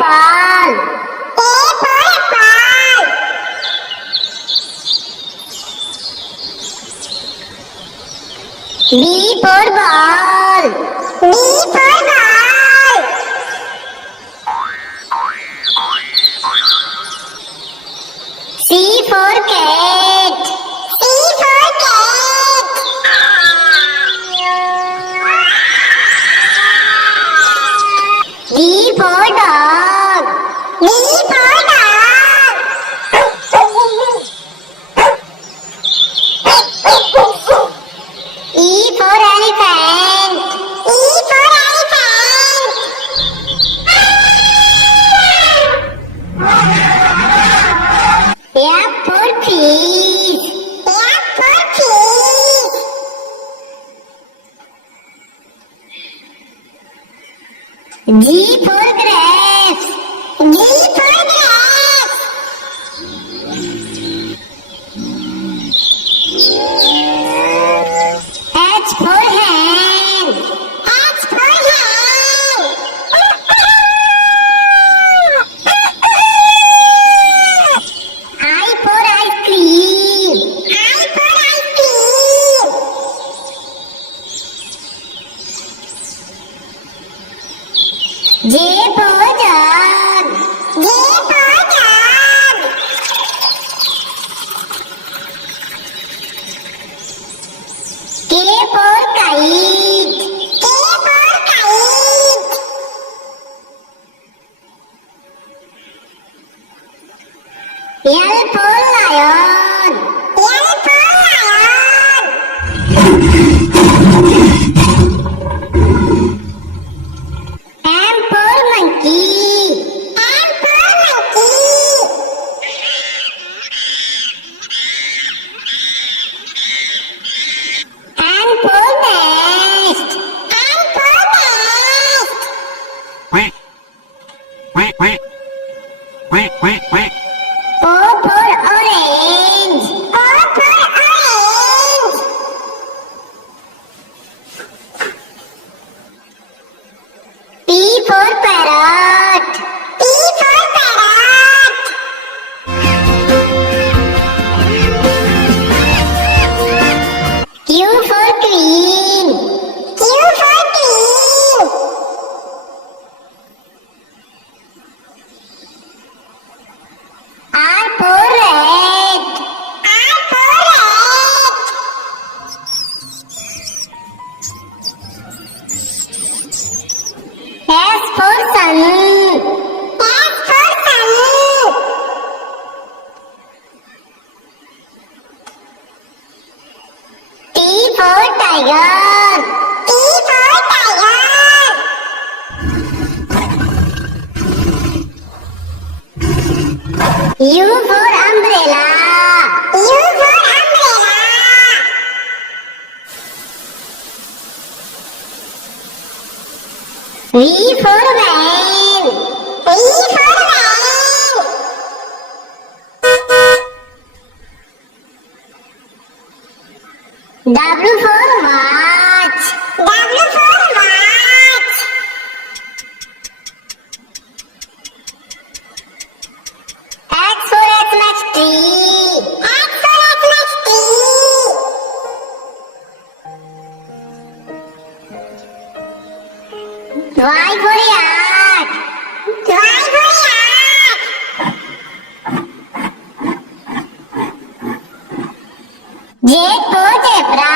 apple. B for ball. C for cat. D for dog. E for elephant. F for fish. G for grapes. H for hen. I for ice cream. J for jug. K for kite. L for lion. M for monkey. N for nest. Quack, quack, quack, quack, quack, quack. O for orange. P for parrot. Q for queen. R for red. S for sun. T for tiger. U for umbrella. V for van. W for watch. X for Xmas tree. Y for yak. Z for zebra.